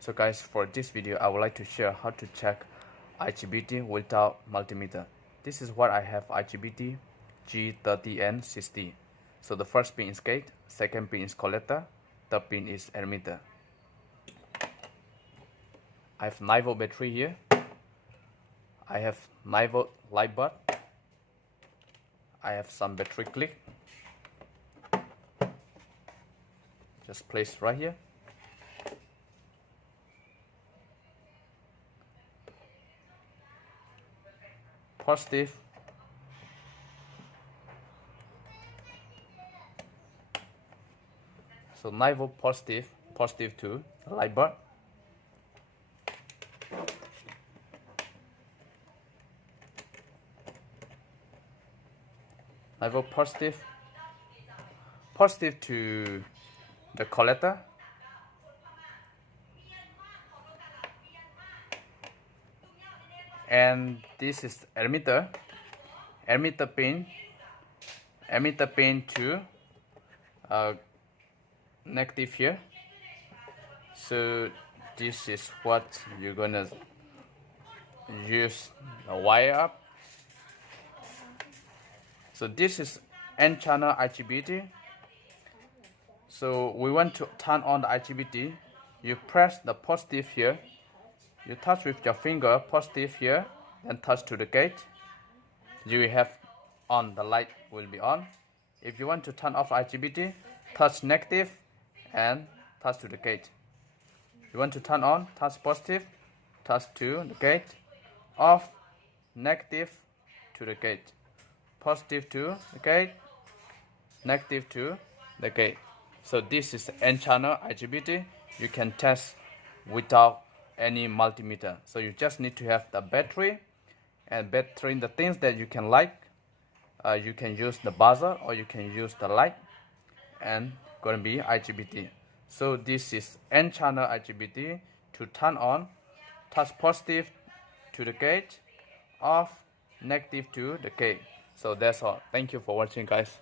So guys, for this video I would like to share how to check IGBT without multimeter. This is what I have: IGBT G30N60. So the first pin is gate, second pin is collector, third pin is emitter. I have 9V battery here. I have 9V light bulb. I have some battery clip. Just place right here. Positive. So 9V positive, positive to light bulb. Level positive, positive to the collector, and this is emitter pin to negative here. So this is what you're gonna use the wire up. So this is N channel IGBT. So we want to turn on the IGBT. You press the positive here. You touch with your finger positive here, then touch to the gate. You have on, the light will be on. If you want to turn off IGBT, touch negative and touch to the gate. You want to turn on, touch positive, touch to the gate, off, negative to the gate. Positive to the gate, negative to the gate. So this is N channel IGBT. You can test without any multimeter. So you just need to have the battery, and battery, the things that you can like. You can use the buzzer or you can use the light, and gonna be IGBT. So this is N channel IGBT. To turn on, touch positive to the gate, off, negative to the gate. So that's all. Thank you for watching, guys.